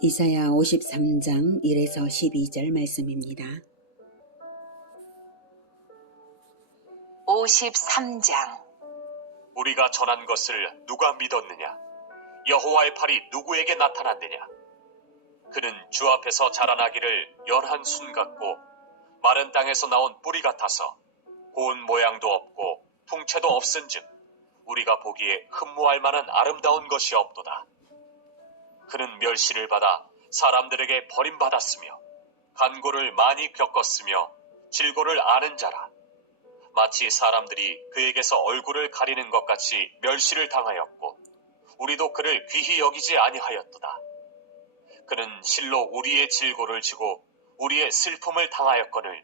이사야 53장 1에서 12절 말씀입니다. 53장. 우리가 전한 것을 누가 믿었느냐? 여호와의 팔이 누구에게 나타났느냐? 그는 주 앞에서 자라나기를 연한 순 같고 마른 땅에서 나온 뿌리 같아서 고운 모양도 없고 풍채도 없은즉 우리가 보기에 흠모할 만한 아름다운 것이 없도다. 그는 멸시를 받아 사람들에게 버림받았으며 간고를 많이 겪었으며 질고를 아는 자라. 마치 사람들이 그에게서 얼굴을 가리는 것 같이 멸시를 당하였고 우리도 그를 귀히 여기지 아니하였도다. 그는 실로 우리의 질고를 지고 우리의 슬픔을 당하였거늘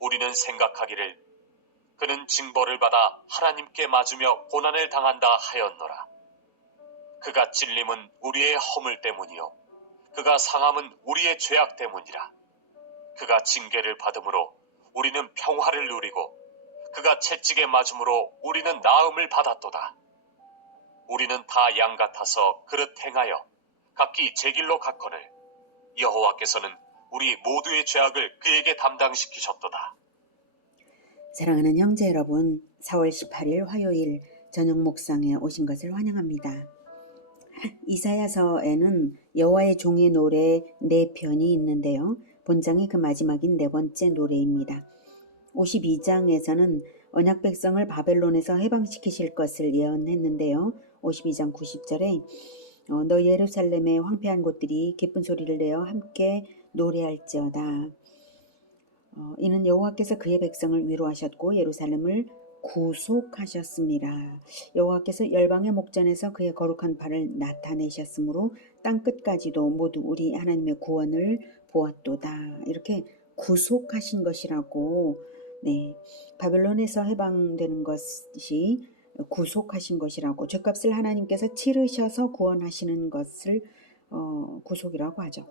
우리는 생각하기를 그는 징벌을 받아 하나님께 맞으며 고난을 당한다 하였노라. 그가 찔림은 우리의 허물 때문이요 그가 상함은 우리의 죄악 때문이라. 그가 징계를 받음으로 우리는 평화를 누리고 그가 채찍에 맞음으로 우리는 나음을 받았도다. 우리는 다 양 같아서 그릇 행하여 각기 제 길로 갔거늘 여호와께서는 우리 모두의 죄악을 그에게 담당시키셨도다. 사랑하는 형제 여러분, 4월 18일 화요일 저녁 묵상에 오신 것을 환영합니다. 이사야서에는 여호와의 종의 노래 4편이 있는데요. 본장이 그 마지막인 4번째 노래입니다. 52장에서는 언약 백성을 바벨론에서 해방시키실 것을 예언했는데요. 52장 90절에 너 예루살렘의 황폐한 곳들이 기쁜 소리를 내어 함께 노래할지어다. 이는 여호와께서 그의 백성을 위로하셨고 예루살렘을 구속하셨습니다. 여호와께서 열방의 목전에서 그의 거룩한 발을 나타내셨으므로 땅끝까지도 모두 우리 하나님의 구원을 보았도다. 이렇게 구속하신 것이라고, 바벨론에서 해방되는 것이 구속하신 것이라고, 죄값을 하나님께서 치르셔서 구원하시는 것을 구속이라고 하죠.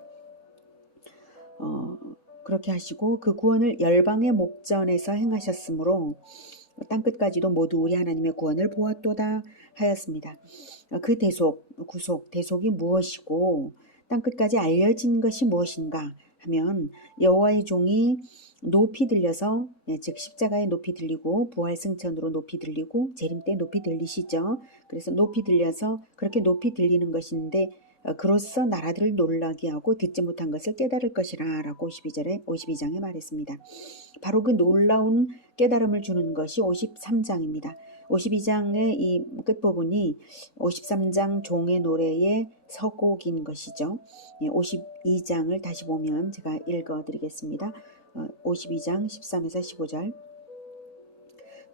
그렇게 하시고 그 구원을 열방의 목전에서 행하셨으므로 땅끝까지도 모두 우리 하나님의 구원을 보았도다 하였습니다. 그 구속, 대속이 무엇이고 땅끝까지 알려진 것이 무엇인가 하면 여호와의 종이 높이 들려서, 즉 십자가에 높이 들리고 부활 승천으로 높이 들리고 재림 때 높이 들리시죠. 그래서 높이 들려서 그렇게 높이 들리는 것인데 그로써 나라들을 놀라게 하고 듣지 못한 것을 깨달을 것이라 라고 52장에 말했습니다. 바로 그 놀라운 깨달음을 주는 것이 53장입니다. 52장의 이 끝부분이 53장 종의 노래의 서곡인 것이죠. 52장을 다시 보면 제가 읽어드리겠습니다. 52장 13에서 15절.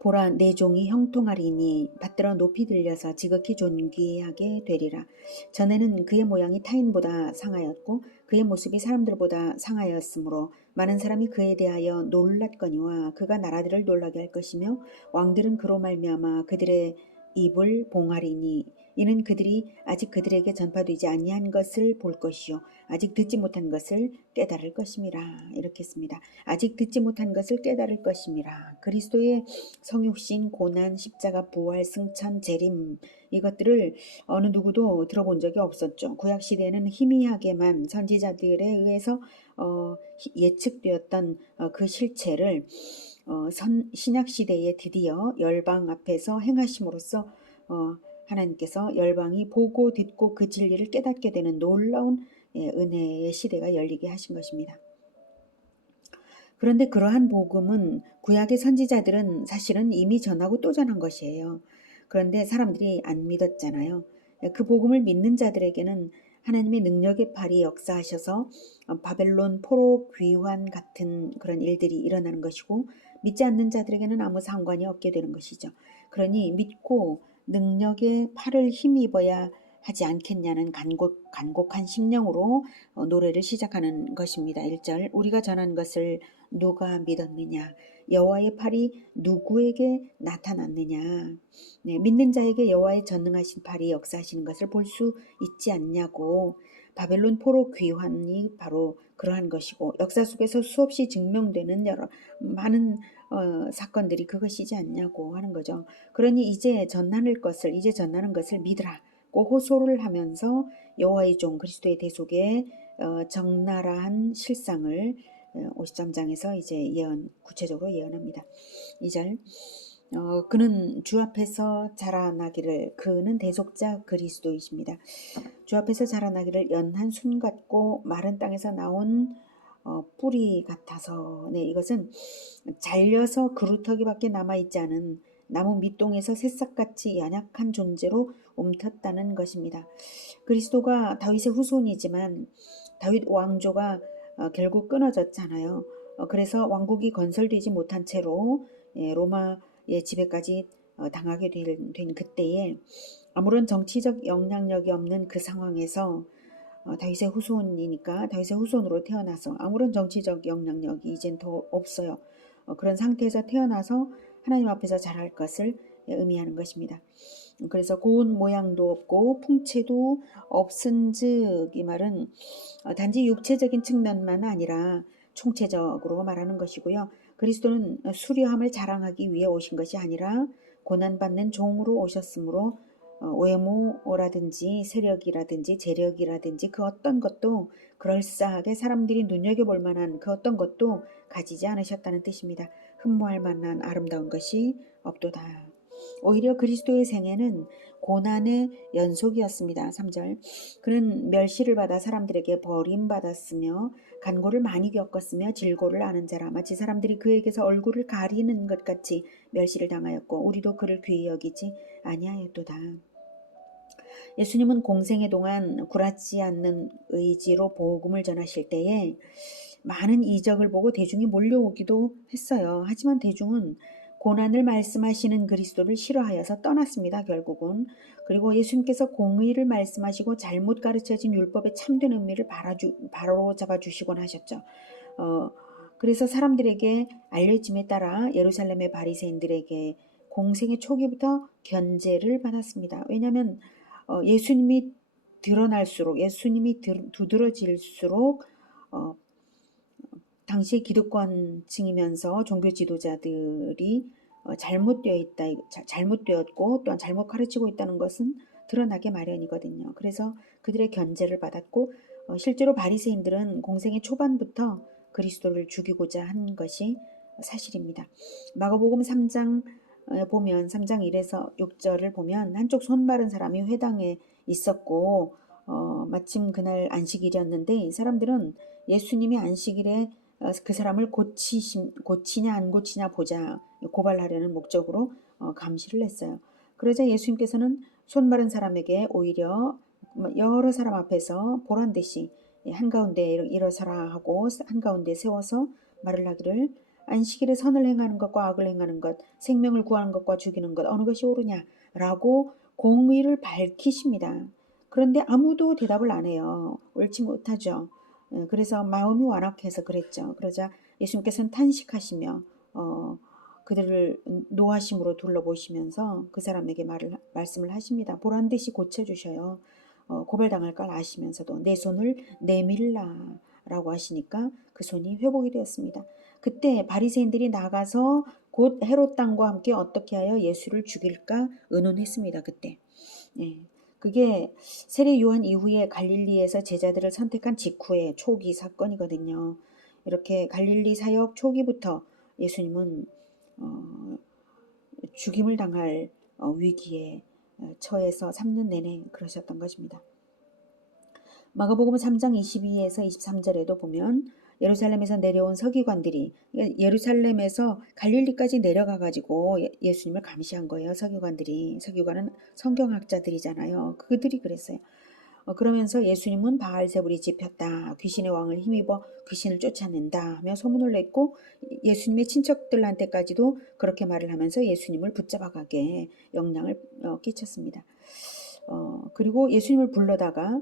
보라, 내 종이 형통하리니 받들어 높이 들려서 지극히 존귀하게 되리라. 전에는 그의 모양이 타인보다 상하였고 그의 모습이 사람들보다 상하였으므로 많은 사람이 그에 대하여 놀랐거니와 그가 나라들을 놀라게 할 것이며 왕들은 그로 말미암아 그들의 입을 봉하리니 이는 그들이 아직 그들에게 전파되지 아니한 것을 볼 것이요 아직 듣지 못한 것을 깨달을 것임이라. 이렇게 했습니다. 아직 듣지 못한 것을 깨달을 것임이라. 그리스도의 성육신, 고난, 십자가, 부활, 승천, 재림, 이것들을 어느 누구도 들어본 적이 없었죠. 구약시대에는 희미하게만 선지자들에 의해서 예측되었던 그 실체를 신약시대에 드디어 열방 앞에서 행하심으로써 하나님께서 열방이 보고 듣고 그 진리를 깨닫게 되는 놀라운 은혜의 시대가 열리게 하신 것입니다. 그런데 그러한 복음은 구약의 선지자들은 사실은 이미 전하고 또 전한 것이에요. 그런데 사람들이 안 믿었잖아요. 그 복음을 믿는 자들에게는 하나님의 능력의 팔이 역사하셔서 바벨론 포로 귀환 같은 그런 일들이 일어나는 것이고 믿지 않는 자들에게는 아무 상관이 없게 되는 것이죠. 그러니 믿고 능력의 팔을 힘입어야 하지 않겠냐는 간곡한 심령으로 노래를 시작하는 것입니다. 1절, 우리가 전한 것을 누가 믿었느냐? 여호와의 팔이 누구에게 나타났느냐? 믿는 자에게 여호와의 전능하신 팔이 역사하시는 것을 볼 수 있지 않냐고. 바벨론 포로 귀환이 바로 그러한 것이고 역사 속에서 수없이 증명되는 여러 많은 사건들이 그것이지 않냐고 하는 거죠. 그러니 이제 전하는 것을 믿으라. 호소를 하면서 여호와의 종 그리스도의 대속의 적나라한 실상을 53장에서 이제 구체적으로 예언합니다. 2절 그는 주 앞에서 자라나기를 그는 대속자 그리스도이십니다. 주 앞에서 자라나기를 연한 순 같고 마른 땅에서 나온 뿌리 같아서 이것은 잘려서 그루터기밖에 남아있지 않은 나무 밑동에서 새싹같이 연약한 존재로 움텄다는 것입니다. 그리스도가 다윗의 후손이지만 다윗 왕조가 결국 끊어졌잖아요. 그래서 왕국이 건설되지 못한 채로 로마의 지배까지 당하게 된 그때에 아무런 정치적 영향력이 없는 그 상황에서 다윗의 후손이니까 다윗의 후손으로 태어나서 아무런 정치적 영향력이 이젠 더 없어요. 그런 상태에서 태어나서 하나님 앞에서 자랄 것을 의미하는 것입니다. 그래서 고운 모양도 없고 풍채도 없은즉 이 말은 단지 육체적인 측면만 아니라 총체적으로 말하는 것이고요. 그리스도는 수려함을 자랑하기 위해 오신 것이 아니라 고난받는 종으로 오셨으므로 외모라든지 세력이라든지 재력이라든지 그 어떤 것도 그럴싸하게 사람들이 눈여겨볼 만한 그 어떤 것도 가지지 않으셨다는 뜻입니다. 흠모할 만한 아름다운 것이 없도다. 오히려 그리스도의 생애는 고난의 연속이었습니다. 3절 그는 멸시를 받아 사람들에게 버림받았으며 간고를 많이 겪었으며 질고를 아는 자라 마치 사람들이 그에게서 얼굴을 가리는 것 같이 멸시를 당하였고 우리도 그를 귀히 여기지 아니하였도다. 예수님은 공생의 동안 굴하지 않는 의지로 복음을 전하실 때에 많은 이적을 보고 대중이 몰려오기도 했어요. 하지만 대중은 고난을 말씀하시는 그리스도를 싫어하여서 떠났습니다. 결국은. 그리고 예수님께서 공의를 말씀하시고 잘못 가르쳐진 율법의 참된 의미를 바로 잡아주시곤 하셨죠. 그래서 사람들에게 알려짐에 따라 예루살렘의 바리새인들에게 공생의 초기부터 견제를 받았습니다. 왜냐하면 예수님이 드러날수록 예수님이 두드러질수록 당시 기득권층이면서 종교 지도자들이 잘못되었고 또한 잘못 가르치고 있다는 것은 드러나게 마련이거든요. 그래서 그들의 견제를 받았고 실제로 바리새인들은 공생의 초반부터 그리스도를 죽이고자 한 것이 사실입니다. 마가복음 3장 보면 3장 1에서 6절을 보면 한쪽 손 마른 사람이 회당에 있었고 마침 그날 안식일이었는데 이 사람들은 예수님이 안식일에 그 사람을 고치냐 안 고치냐 보자 고발하려는 목적으로 감시를 했어요. 그러자 예수님께서는 손 마른 사람에게 오히려 여러 사람 앞에서 보란듯이 한가운데 일어서라 하고 한가운데 세워서 말을 하기를 안식일에 선을 행하는 것과 악을 행하는 것, 생명을 구하는 것과 죽이는 것 어느 것이 옳으냐라고 공의를 밝히십니다. 그런데 아무도 대답을 안 해요. 옳지 못하죠. 그래서 마음이 완악해서 그랬죠. 그러자 예수님께서는 탄식하시며 그들을 노하심으로 둘러보시면서 그 사람에게 말씀을 하십니다. 보란듯이 고쳐주셔요. 고발당할 걸 아시면서도 내 손을 내밀라라고 하시니까 그 손이 회복이 되었습니다. 그때 바리새인들이 나가서 곧 헤롯 당과 함께 어떻게 하여 예수를 죽일까 의논했습니다. 그때. 그게 세례 요한 이후에 갈릴리에서 제자들을 선택한 직후의 초기 사건이거든요. 이렇게 갈릴리 사역 초기부터 예수님은 죽임을 당할 위기에 처해서 3년 내내 그러셨던 것입니다. 마가복음 3장 22에서 23절에도 보면 예루살렘에서 내려온 서기관들이 예루살렘에서 갈릴리까지 내려가 가지고 예수님을 감시한 거예요. 서기관은 성경학자들이잖아요. 그들이 그랬어요. 그러면서 예수님은 바알세불이 집혔다. 귀신의 왕을 힘입어 귀신을 쫓아낸다 하며 소문을 냈고 예수님의 친척들한테까지도 그렇게 말을 하면서 예수님을 붙잡아가게 영향을 끼쳤습니다. 그리고 예수님을 불러다가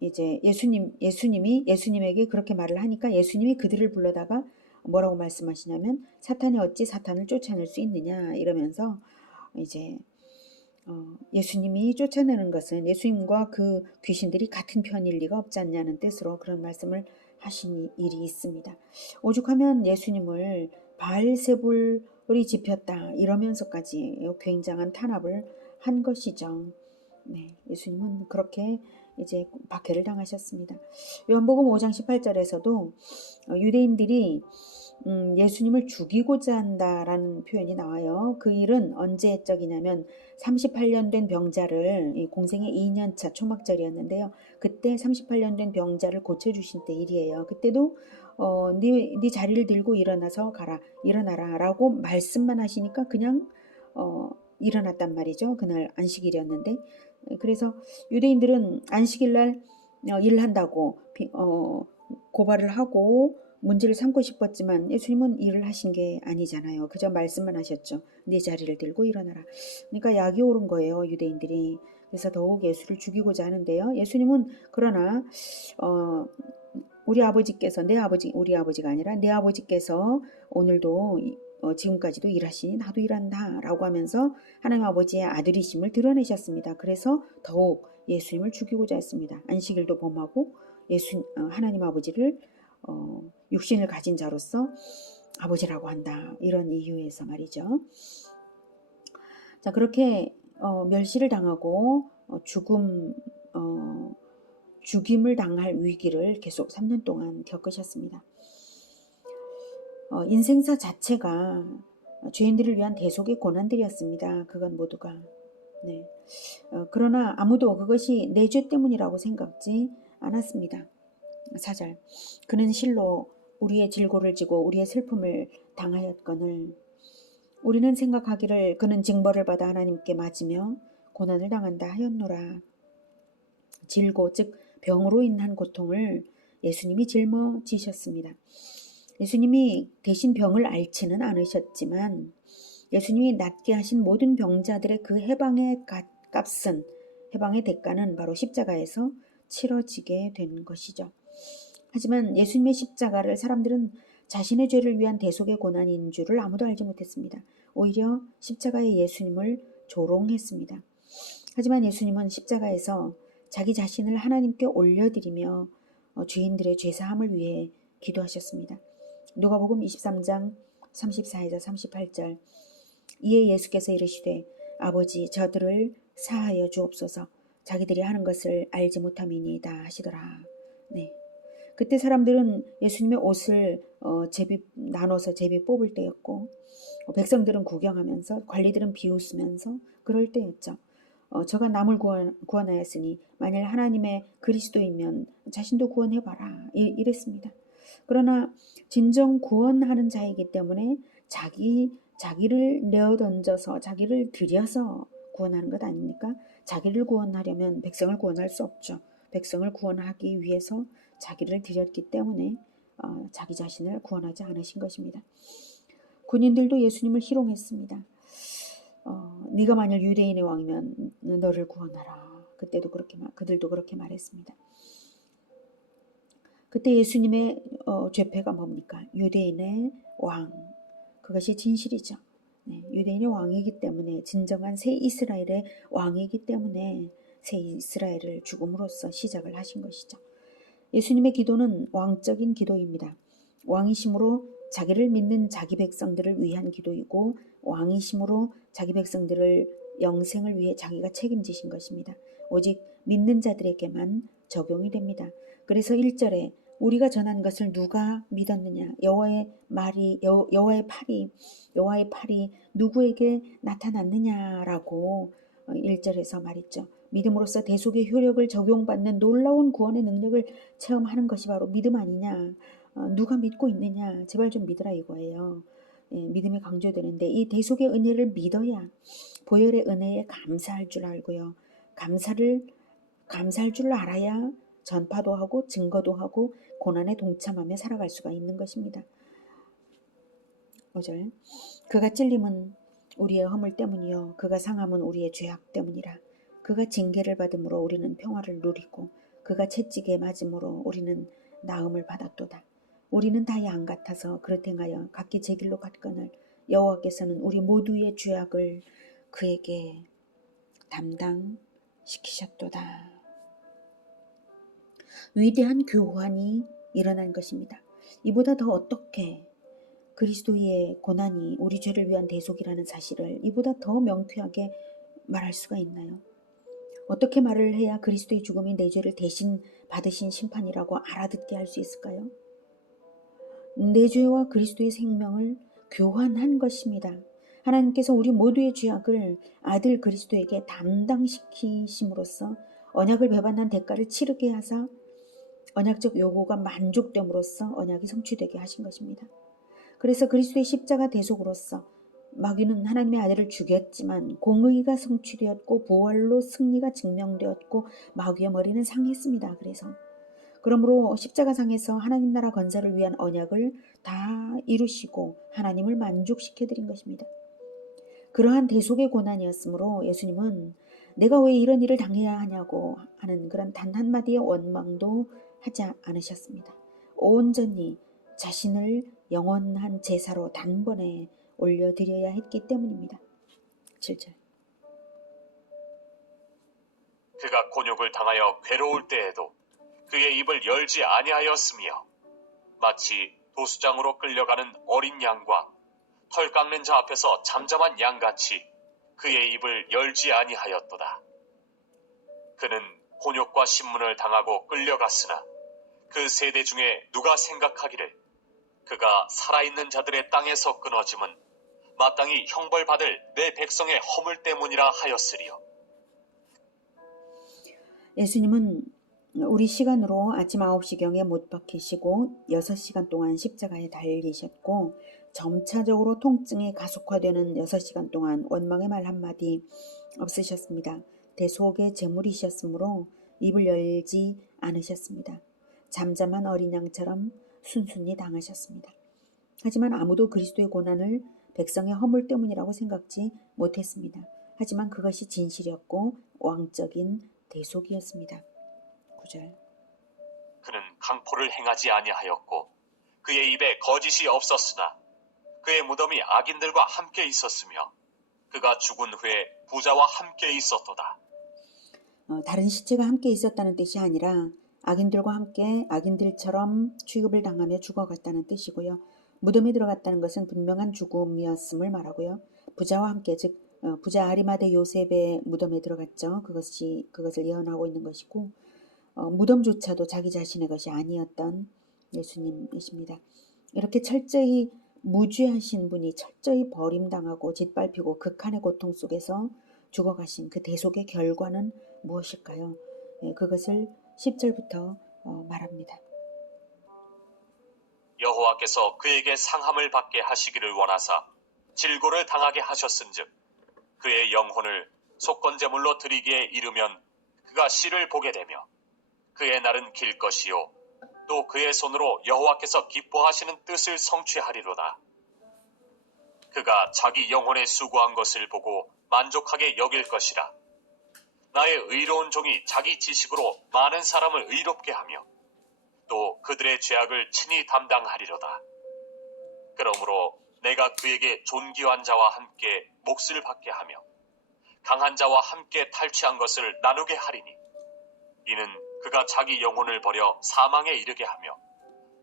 이제 예수님에게 그렇게 말을 하니까 예수님이 그들을 불러다가 뭐라고 말씀하시냐면 사탄이 어찌 사탄을 쫓아낼 수 있느냐 이러면서 이제 예수님이 쫓아내는 것은 예수님과 그 귀신들이 같은 편일 리가 없지 않냐는 뜻으로 그런 말씀을 하신 일이 있습니다. 오죽하면 예수님을 바알세불이 집혔다 이러면서까지 굉장한 탄압을 한 것이죠. 네, 예수님은 그렇게 이제 박해를 당하셨습니다. 요한복음 5장 18절에서도 유대인들이 예수님을 죽이고자 한다라는 표현이 나와요. 그 일은 언제적이냐면 38년 된 병자를 공생의 2년차 초막절이었는데요. 그때 38년 된 병자를 고쳐주신 때 일이에요. 그때도 네 자리를 들고 일어나서 가라, 일어나라 라고 말씀만 하시니까 그냥 일어났단 말이죠. 그날 안식일이었는데. 그래서 유대인들은 안식일날 일한다고 고발을 하고 문제를 삼고 싶었지만 예수님은 일을 하신 게 아니잖아요. 그저 말씀만 하셨죠. 네 자리를 들고 일어나라. 그러니까 약이 오른 거예요. 유대인들이. 그래서 더욱 예수를 죽이고자 하는데요. 예수님은 그러나 우리 아버지께서 우리 아버지가 아니라 내 아버지께서 오늘도 지금까지도 일하시니 나도 일한다 라고 하면서 하나님 아버지의 아들이심을 드러내셨습니다. 그래서 더욱 예수님을 죽이고자 했습니다. 안식일도 범하고 하나님 아버지를 육신을 가진 자로서 아버지라고 한다. 이런 이유에서 말이죠. 자, 그렇게 멸시를 당하고 죽임을 당할 위기를 계속 3년 동안 겪으셨습니다. 인생사 자체가 죄인들을 위한 대속의 고난들이었습니다. 그건 모두가. 네. 그러나 아무도 그것이 내 죄 때문이라고 생각지 않았습니다. 4절. 그는 실로 우리의 질고를 지고 우리의 슬픔을 당하였거늘 우리는 생각하기를 그는 징벌을 받아 하나님께 맞으며 고난을 당한다 하였노라. 질고 즉 병으로 인한 고통을 예수님이 짊어지셨습니다. 예수님이 대신 병을 앓지는 않으셨지만 예수님이 낫게 하신 모든 병자들의 그 해방의 값은 해방의 대가는 바로 십자가에서 치러지게 된 것이죠. 하지만 예수님의 십자가를 사람들은 자신의 죄를 위한 대속의 고난인 줄을 아무도 알지 못했습니다. 오히려 십자가의 예수님을 조롱했습니다. 하지만 예수님은 십자가에서 자기 자신을 하나님께 올려드리며 죄인들의 죄사함을 위해 기도하셨습니다. 누가복음 23장 34에서 38절. 이에 예수께서 이르시되 아버지 저들을 사하여 주옵소서 자기들이 하는 것을 알지 못함이니이다 하시더라. 네. 그때 사람들은 예수님의 옷을 나눠서 제비 뽑을 때였고 백성들은 구경하면서 관리들은 비웃으면서 그럴 때였죠. 저가 남을 구원하였으니 만일 하나님의 그리스도이면 자신도 구원해봐라 이랬습니다. 그러나 진정 구원하는 자이기 때문에 자기를 내어던져서 자기를 들여서 구원하는 것 아닙니까? 자기를 구원하려면 백성을 구원할 수 없죠. 백성을 구원하기 위해서 자기를 드렸기 때문에 자기 자신을 구원하지 않으신 것입니다. 군인들도 예수님을 희롱했습니다. 네가 만일 유대인의 왕이면 너를 구원하라. 그들도 그렇게 말했습니다. 그때 예수님의 죄패가 뭡니까? 유대인의 왕. 그것이 진실이죠. 네, 유대인의 왕이기 때문에 진정한 새 이스라엘의 왕이기 때문에 새 이스라엘을 죽음으로써 시작을 하신 것이죠. 예수님의 기도는 왕적인 기도입니다. 왕이심으로 자기를 믿는 자기 백성들을 위한 기도이고 왕이심으로 자기 백성들을 영생을 위해 자기가 책임지신 것입니다. 오직 믿는 자들에게만 적용이 됩니다. 그래서 1절에 우리가 전한 것을 누가 믿었느냐? 여호와의 팔이 누구에게 나타났느냐라고 1절에서 말했죠. 믿음으로써 대속의 효력을 적용받는 놀라운 구원의 능력을 체험하는 것이 바로 믿음 아니냐? 누가 믿고 있느냐? 제발 좀 믿으라 이거예요. 믿음이 강조되는데 이 대속의 은혜를 믿어야 보혈의 은혜에 감사할 줄 알고요. 감사할 줄 알아야 전파도 하고 증거도 하고 고난에 동참하며 살아갈 수가 있는 것입니다. 5절. 그가 찔림은 우리의 허물 때문이요 그가 상함은 우리의 죄악 때문이라. 그가 징계를 받음으로 우리는 평화를 누리고 그가 채찍에 맞음으로 우리는 나음을 받았도다. 우리는 다 양 같아서 그릇 행하여 각기 제 길로 갔거늘 여호와께서는 우리 모두의 죄악을 그에게 담당시키셨도다. 위대한 교환이 일어난 것입니다. 이보다 더 어떻게 그리스도의 고난이 우리 죄를 위한 대속이라는 사실을 이보다 더 명쾌하게 말할 수가 있나요? 어떻게 말을 해야 그리스도의 죽음이 내 죄를 대신 받으신 심판이라고 알아듣게 할 수 있을까요? 내 죄와 그리스도의 생명을 교환한 것입니다. 하나님께서 우리 모두의 죄악을 아들 그리스도에게 담당시키심으로써 언약을 배반한 대가를 치르게 하사 언약적 요구가 만족됨으로써 언약이 성취되게 하신 것입니다. 그래서 그리스도의 십자가 대속으로서 마귀는 하나님의 아들을 죽였지만 공의가 성취되었고 부활로 승리가 증명되었고 마귀의 머리는 상했습니다. 그러므로 십자가상에서 하나님 나라 건설을 위한 언약을 다 이루시고 하나님을 만족시켜 드린 것입니다. 그러한 대속의 고난이었으므로 예수님은 내가 왜 이런 일을 당해야 하냐고 하는 그런 단 한마디의 원망도 하지 않으셨습니다. 온전히 자신을 영원한 제사로 단번에 올려드려야 했기 때문입니다. 7절. 그가 곤욕을 당하여 괴로울 때에도 그의 입을 열지 아니하였으며 마치 도수장으로 끌려가는 어린 양과 털 깎는 자 앞에서 잠잠한 양같이 그의 입을 열지 아니하였도다. 그는 곤욕과 신문을 당하고 끌려갔으나 그 세대 중에 누가 생각하기를 그가 살아있는 자들의 땅에서 끊어짐은 마땅히 형벌받을 내 백성의 허물 때문이라 하였으리요. 예수님은 우리 시간으로 아침 9시경에 못 박히시고 6시간 동안 십자가에 달리셨고 점차적으로 통증이 가속화되는 6시간 동안 원망의 말 한마디 없으셨습니다. 대속의 제물이셨으므로 입을 열지 않으셨습니다. 잠잠한 어린 양처럼 순순히 당하셨습니다. 하지만 아무도 그리스도의 고난을 백성의 허물 때문이라고 생각지 못했습니다. 하지만 그것이 진실이었고 왕적인 대속이었습니다. 9절. 그는 강포를 행하지 아니하였고 그의 입에 거짓이 없었으나 그의 무덤이 악인들과 함께 있었으며 그가 죽은 후에 부자와 함께 있었도다. 다른 시체가 함께 있었다는 뜻이 아니라 악인들과 함께 악인들처럼 취급을 당하며 죽어갔다는 뜻이고요. 무덤에 들어갔다는 것은 분명한 죽음이었음을 말하고요. 부자와 함께 즉 부자 아리마대 요셉의 무덤에 들어갔죠. 그것을 예언하고 있는 것이고 무덤조차도 자기 자신의 것이 아니었던 예수님이십니다. 이렇게 철저히 무죄하신 분이 철저히 버림당하고 짓밟히고 극한의 고통 속에서 죽어가신 그 대속의 결과는 무엇일까요? 그것을 10절부터 말합니다. 여호와께서 그에게 상함을 받게 하시기를 원하사 질고를 당하게 하셨은즉 그의 영혼을 속건제물로 드리기에 이르면 그가 씨를 보게 되며 그의 날은 길 것이요 또 그의 손으로 여호와께서 기뻐하시는 뜻을 성취하리로다. 그가 자기 영혼에 수고한 것을 보고 만족하게 여길 것이라. 나의 의로운 종이 자기 지식으로 많은 사람을 의롭게 하며 또 그들의 죄악을 친히 담당하리로다. 그러므로 내가 그에게 존귀한 자와 함께 몫을 받게 하며 강한 자와 함께 탈취한 것을 나누게 하리니 이는 그가 자기 영혼을 버려 사망에 이르게 하며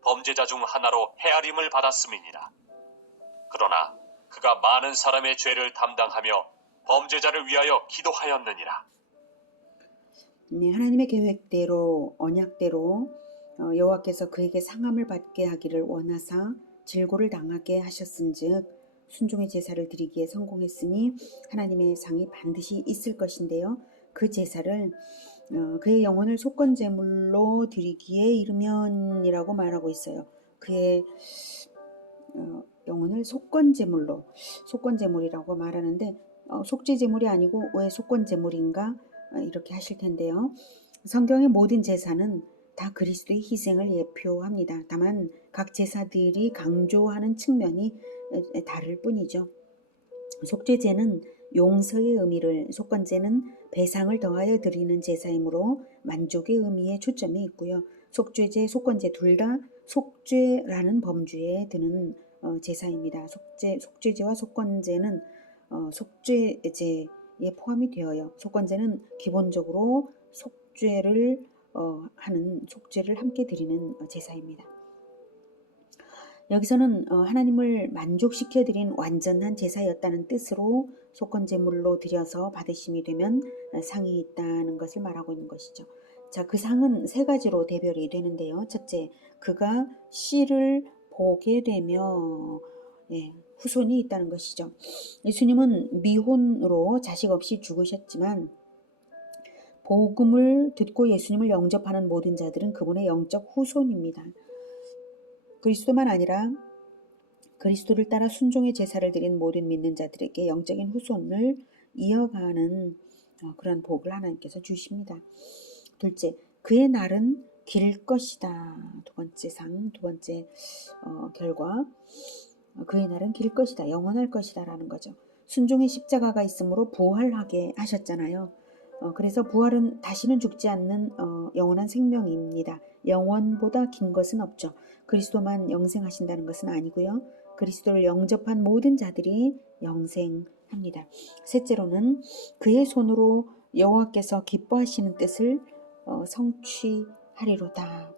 범죄자 중 하나로 헤아림을 받았음이니라. 그러나 그가 많은 사람의 죄를 담당하며 범죄자를 위하여 기도하였느니라. 하나님의 계획대로 언약대로 여호와께서 그에게 상함을 받게 하기를 원하사 질고를 당하게 하셨은즉 순종의 제사를 드리기에 성공했으니 하나님의 상이 반드시 있을 것인데요. 그 제사를 그의 영혼을 속건제물로 드리기에 이르면이라고 말하고 있어요. 그의 영혼을 속건제물이라고 말하는데 속죄제물이 아니고 왜 속건제물인가 이렇게 하실 텐데요. 성경의 모든 제사는 다 그리스도의 희생을 예표합니다. 다만 각 제사들이 강조하는 측면이 다를 뿐이죠. 속죄제는 용서의 의미를, 속건제는 배상을 더하여 드리는 제사이므로 만족의 의미에 초점이 있고요. 속죄제, 속건제 둘 다 속죄라는 범주에 드는 제사입니다. 속죄제와 속건제는 속죄제에 포함이 되어요. 속건제는 기본적으로 속죄를 함께 드리는 제사입니다. 여기서는 하나님을 만족시켜 드린 완전한 제사였다는 뜻으로 속건제물로 드려서 받으심이 되면 상이 있다는 것을 말하고 있는 것이죠. 자, 그 상은 세 가지로 대별이 되는데요. 첫째, 그가 씨를 보게 되며 후손이 있다는 것이죠. 예수님은 미혼으로 자식 없이 죽으셨지만 복음을 듣고 예수님을 영접하는 모든 자들은 그분의 영적 후손입니다. 그리스도만 아니라 그리스도를 따라 순종의 제사를 드린 모든 믿는 자들에게 영적인 후손을 이어가는 그런 복을 하나님께서 주십니다. 둘째, 그의 날은 길 것이다. 두 번째 상, 두 번째 결과, 그의 날은 길 것이다, 영원할 것이다 라는 거죠. 순종의 십자가가 있으므로 부활하게 하셨잖아요. 그래서 부활은 다시는 죽지 않는 영원한 생명입니다. 영원보다 긴 것은 없죠. 그리스도만 영생하신다는 것은 아니고요. 그리스도를 영접한 모든 자들이 영생합니다. 셋째로는 그의 손으로 여호와께서 기뻐하시는 뜻을 성취하리로다.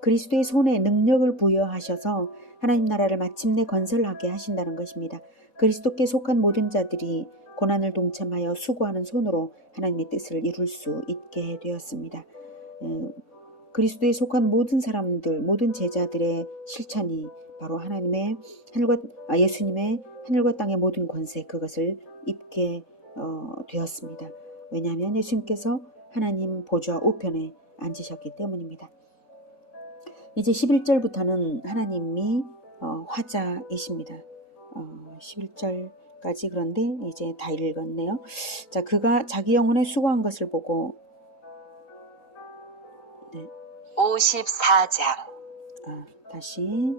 그리스도의 손에 능력을 부여하셔서 하나님 나라를 마침내 건설하게 하신다는 것입니다. 그리스도께 속한 모든 자들이 고난을 동참하여 수고하는 손으로 하나님의 뜻을 이룰 수 있게 되었습니다. 그리스도에 속한 모든 사람들, 모든 제자들의 실천이 바로 예수님의 하늘과 땅의 모든 권세, 그것을 입게 되었습니다. 왜냐하면 예수님께서 하나님 보좌 우편에 앉으셨기 때문입니다. 이제 11절부터는 하나님이 화자이십니다. 11절까지 그런데 이제 다 읽었네요. 자, 그가 자기 영혼에 수고한 것을 보고 54장 다시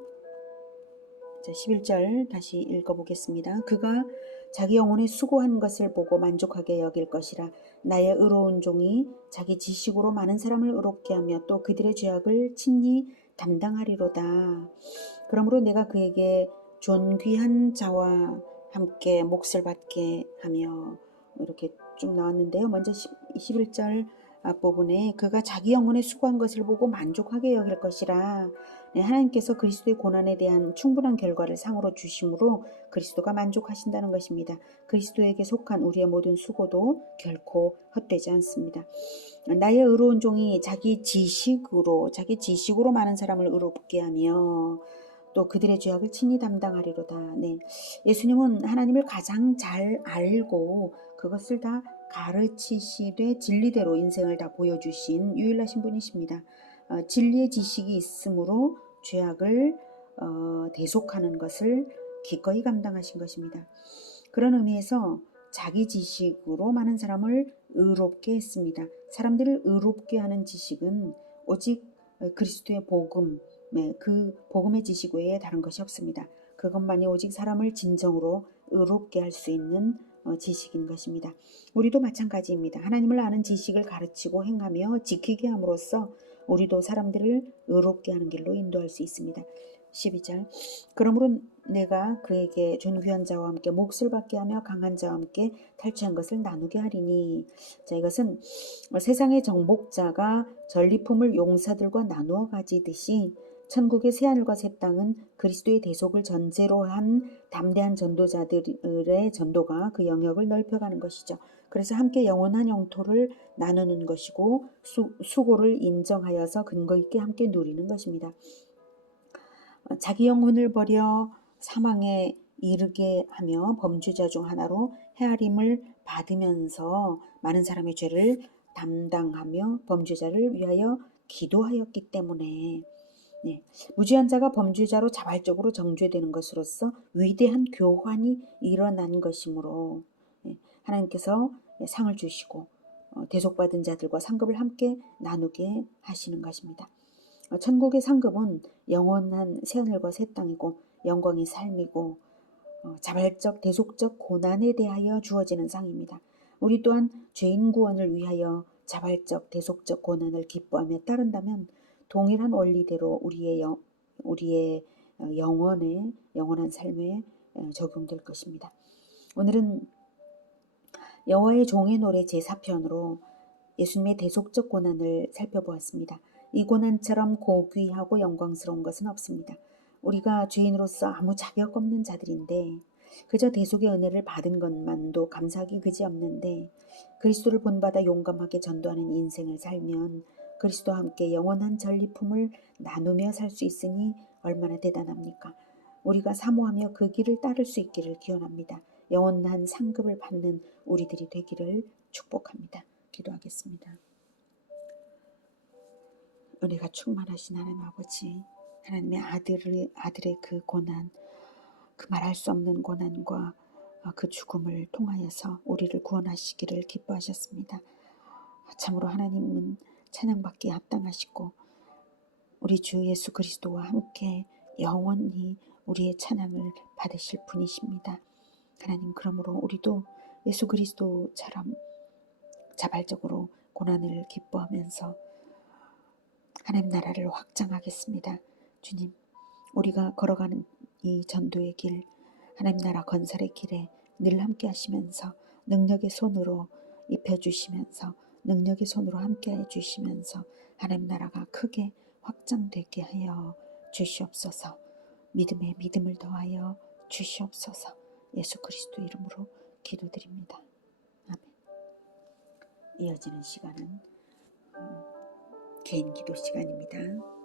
11절 다시 읽어보겠습니다. 그가 자기 영혼에 수고한 것을 보고 만족하게 여길 것이라. 나의 의로운 종이 자기 지식으로 많은 사람을 의롭게 하며 또 그들의 죄악을 친히 담당하리로다. 그러므로 내가 그에게 존귀한 자와 함께 몫을 받게 하며, 이렇게 쭉 나왔는데요. 먼저 21절 앞부분에 그가 자기 영혼에 수고한 것을 보고 만족하게 여길 것이라. 하나님께서 그리스도의 고난에 대한 충분한 결과를 상으로 주심으로 그리스도가 만족하신다는 것입니다. 그리스도에게 속한 우리의 모든 수고도 결코 헛되지 않습니다. 나의 의로운 종이 자기 지식으로 많은 사람을 의롭게 하며 또 그들의 죄악을 친히 담당하리로다. 예수님은 하나님을 가장 잘 알고 그것을 다 가르치시되 진리대로 인생을 다 보여주신 유일하신 분이십니다. 진리의 지식이 있으므로 죄악을 대속하는 것을 기꺼이 감당하신 것입니다. 그런 의미에서 자기 지식으로 많은 사람을 의롭게 했습니다. 사람들을 의롭게 하는 지식은 오직 그리스도의 복음, 그 복음의 지식 외에 다른 것이 없습니다. 그것만이 오직 사람을 진정으로 의롭게 할 수 있는 지식인 것입니다. 우리도 마찬가지입니다. 하나님을 아는 지식을 가르치고 행하며 지키게 함으로써 우리도 사람들을 의롭게 하는 길로 인도할 수 있습니다. 12절 그러므로 내가 그에게 존귀한 자와 함께 몫을 받게 하며 강한 자와 함께 탈취한 것을 나누게 하리니. 자, 이것은 세상의 정복자가 전리품을 용사들과 나누어 가지듯이 천국의 새하늘과 새 땅은 그리스도의 대속을 전제로 한 담대한 전도자들의 전도가 그 영역을 넓혀가는 것이죠. 그래서 함께 영원한 영토를 나누는 것이고 수고를 인정하여서 근거 있게 함께 누리는 것입니다. 자기 영혼을 버려 사망에 이르게 하며 범죄자 중 하나로 헤아림을 받으면서 많은 사람의 죄를 담당하며 범죄자를 위하여 기도하였기 때문에 무죄한 자가 범죄자로 자발적으로 정죄되는 것으로서 위대한 교환이 일어난 것이므로 하나님께서 상을 주시고 대속받은 자들과 상급을 함께 나누게 하시는 것입니다. 천국의 상급은 영원한 새하늘과 새 땅이고 영광의 삶이고 자발적 대속적 고난에 대하여 주어지는 상입니다. 우리 또한 죄인 구원을 위하여 자발적 대속적 고난을 기뻐하며 따른다면 동일한 원리대로 우리의 영원한 삶에 적용될 것입니다. 오늘은 여호와의 종의 노래 제4편으로 예수님의 대속적 고난을 살펴보았습니다. 이 고난처럼 고귀하고 영광스러운 것은 없습니다. 우리가 죄인으로서 아무 자격 없는 자들인데 그저 대속의 은혜를 받은 것만도 감사하기 그지없는데 그리스도를 본받아 용감하게 전도하는 인생을 살면 그리스도와 함께 영원한 전리품을 나누며 살 수 있으니 얼마나 대단합니까? 우리가 사모하며 그 길을 따를 수 있기를 기원합니다. 영원한 상급을 받는 우리들이 되기를 축복합니다. 기도하겠습니다. 은혜가 충만하신 하나님 아버지, 하나님의 아들의 그 고난, 그 말할 수 없는 고난과 그 죽음을 통하여서 우리를 구원하시기를 기뻐하셨습니다. 참으로 하나님은 찬양받기에 합당하시고 우리 주 예수 그리스도와 함께 영원히 우리의 찬양을 받으실 분이십니다. 하나님, 그러므로 우리도 예수 그리스도처럼 자발적으로 고난을 기뻐하면서 하나님 나라를 확장하겠습니다. 주님, 우리가 걸어가는 이 전도의 길, 하나님 나라 건설의 길에 늘 함께 하시면서 능력의 손으로 입혀주시면서 능력의 손으로 함께 해주시면서 하나님 나라가 크게 확장되게 하여 주시옵소서. 믿음에 믿음을 더하여 주시옵소서. 예수 그리스도 이름으로 기도드립니다. 아멘. 이어지는 시간은 개인 기도 시간입니다.